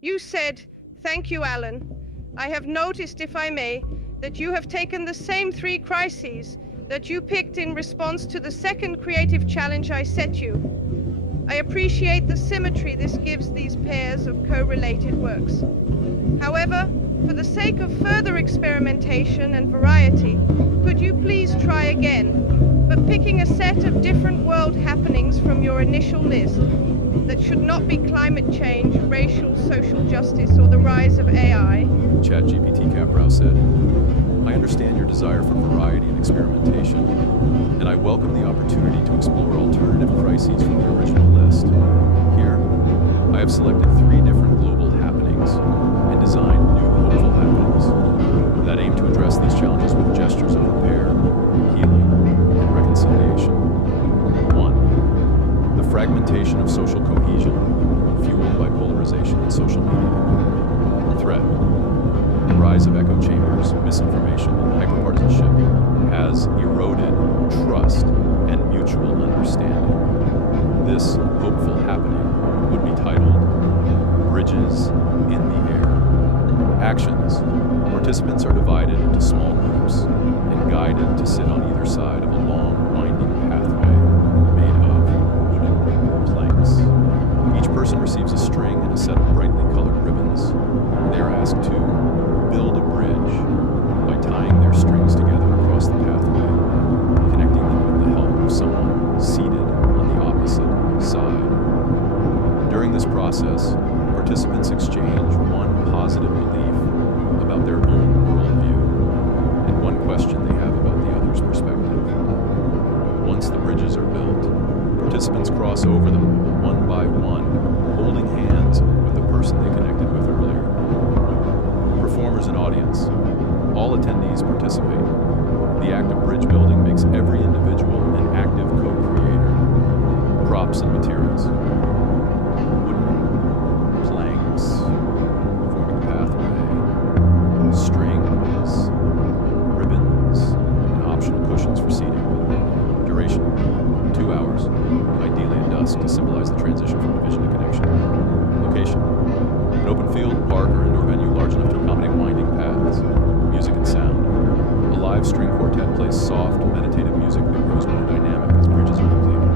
You said, "Thank you, Allan. I have noticed, if I may, that you have taken the same three crises that you picked in response to the second creative challenge I set you. I appreciate the symmetry this gives these pairs of co-related works. However, for the sake of further experimentation and variety, could you please try again, but picking a set of different world happenings from your initial list that should not be climate change, racial, social justice, or the rise of AI?" ChatGPT-Kaprow said, "I understand your desire for variety and experimentation, and I welcome the opportunity to explore alternative crises from the original list. Here, I have selected 3 different global happenings and designed new hopeful happenings that aim to address these challenges with gestures of repair, healing, and reconciliation. 1. The fragmentation of social cohesion, fueled by polarization and social media. Threat. The rise of echo chambers, misinformation, and hyperpartisanship has eroded trust and mutual understanding. This hopeful happening would be titled Bridges in the Air. Actions. Participants are divided into small groups and guided to sit on either side of a long, winding pathway made of wooden planks. Each person receives a string and a set of brightly colored ribbons. They are asked to build a bridge by tying their strings together across the pathway, connecting them with the help of someone seated on the opposite side. During this process, participants exchange one positive belief about their own worldview and one question they have about the other's perspective. Once the bridges are built, participants cross over them one by one, holding hands with the person they connected with earlier. Performers and audience. All attendees participate. The act of bridge building makes every individual an active co-creator. Props and materials. Wooden planks forming the pathway. Strings, ribbons, and optional cushions for seating. Duration, 2 hours, ideally at dusk to symbolize the transition from division to connection. Location, an open field, park, or indoor venue large enough to accommodate winding paths. Music and sound. A live string quartet plays soft, meditative music that grows more dynamic as bridges are completed.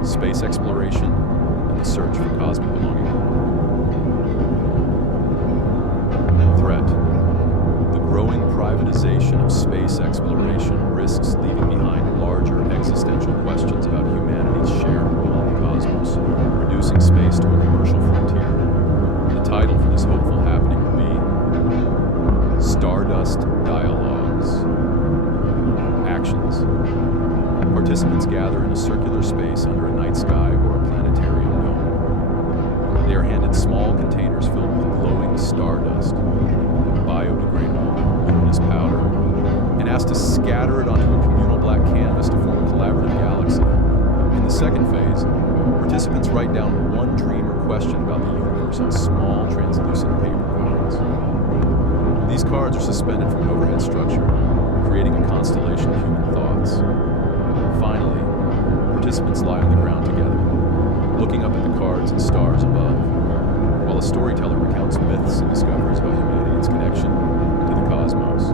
2. Space exploration and the search for cosmic belonging. Threat. The growing privatization of space exploration risks leaving behind larger existential questions about humanity's shared role in the cosmos, reducing space to a commercial frontier. The title for this hopeful happening would be Stardust Dialogues. Actions. Participants gather in a circular space under a night sky or a planetarium dome. They are handed small containers filled with glowing stardust, biodegradable luminous powder, and asked to scatter it onto a communal black canvas to form a collaborative galaxy. In the second phase, participants write down one dream or question about the universe on small, translucent paper cards. These cards are suspended from an overhead structure, creating a constellation of human thoughts. Finally, participants lie on the ground together, looking up at the cards and stars above, while a storyteller recounts myths and discoveries about humanity's connection to the cosmos.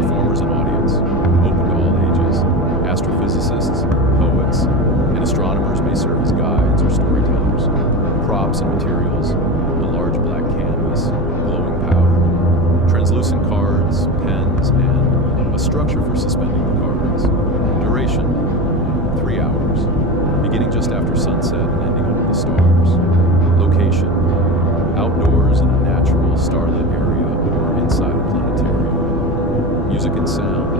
Performers and audience, open to all ages. Astrophysicists, poets, and astronomers may serve as guides or storytellers. Props and materials, a large black canvas, glowing powder, translucent cards, pens, and a structure for suspending the cards. Duration, 3 hours, beginning just after sunset and ending under the stars. Location, outdoors in a natural starlit area or inside a planetarium. Music and sound,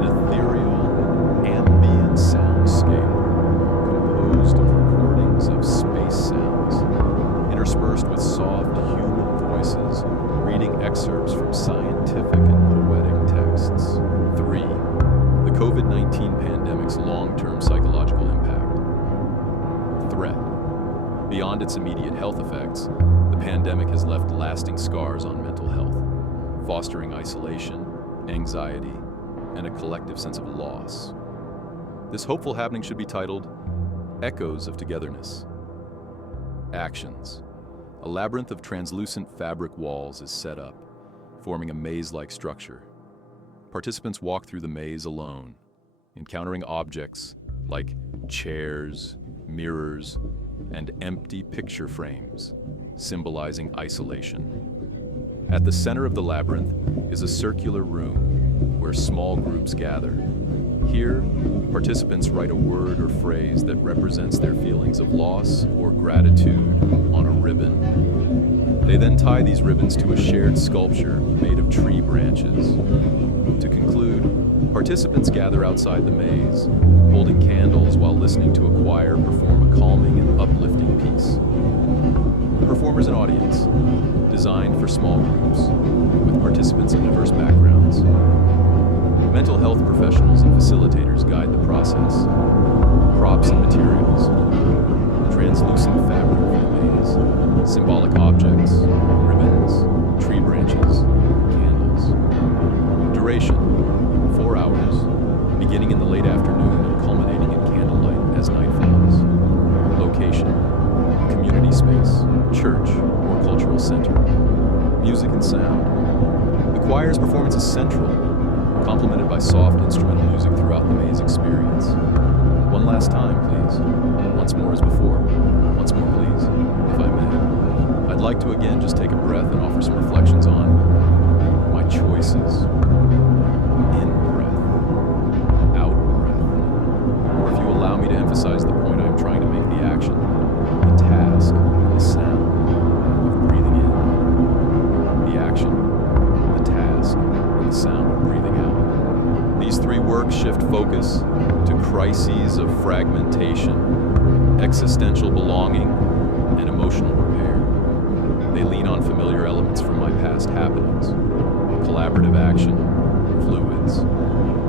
an ethereal, ambient soundscape composed of recordings of space sounds, interspersed with soft human voices reading excerpts from scientific and poetic texts. 3. The COVID-19 pandemic's long-term psychological impact. Threat. Beyond its immediate health effects, the pandemic has left lasting scars on mental health, fostering isolation, anxiety, and a collective sense of loss. This hopeful happening should be titled Echoes of Togetherness. Actions. A labyrinth of translucent fabric walls is set up, forming a maze-like structure. Participants walk through the maze alone, encountering objects like chairs, mirrors, and empty picture frames, symbolizing isolation. At the center of the labyrinth is a circular room where small groups gather. Here, participants write a word or phrase that represents their feelings of loss or gratitude on a ribbon. They then tie these ribbons to a shared sculpture made of tree branches. To conclude, participants gather outside the maze, holding candles while listening to a choir perform a calming and uplifting piece. Performers and audience, designed for small groups, with participants of diverse backgrounds. Mental health professionals and facilitators guide the process. Props and materials. Translucent fabric for the maze. Symbolic objects. Ribbons. Tree branches. Candles. Duration. 4 hours. Beginning in the late afternoon and culminating in candlelight as night falls. Location. Community space. Church or cultural center. Music and sound. The choir's performance is central, complemented by soft instrumental music throughout the maze experience. One last time, please. Once more as before. Once more, please, if I may. I'd like to again just take a breath and offer some reflections on my choices. In breath, out breath. Or if you allow me to emphasize the point I'm trying to make, the action, the task, the sound of breathing in. The action, the task, and the sound of breathing out. These three works shift focus to crises of fragmentation, existential belonging, and emotional repair. They lean on familiar elements from my past happenings: collaborative action, fluids,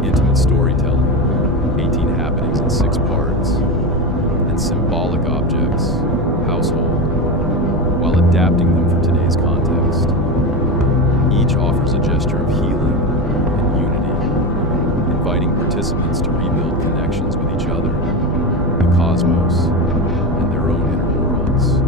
intimate storytelling, 18 happenings in 6 parts, and symbolic objects, household, while adapting them for today's context. Each offers a gesture of healing and unity, inviting participants to rebuild connections with each other, the cosmos, and their own inner worlds.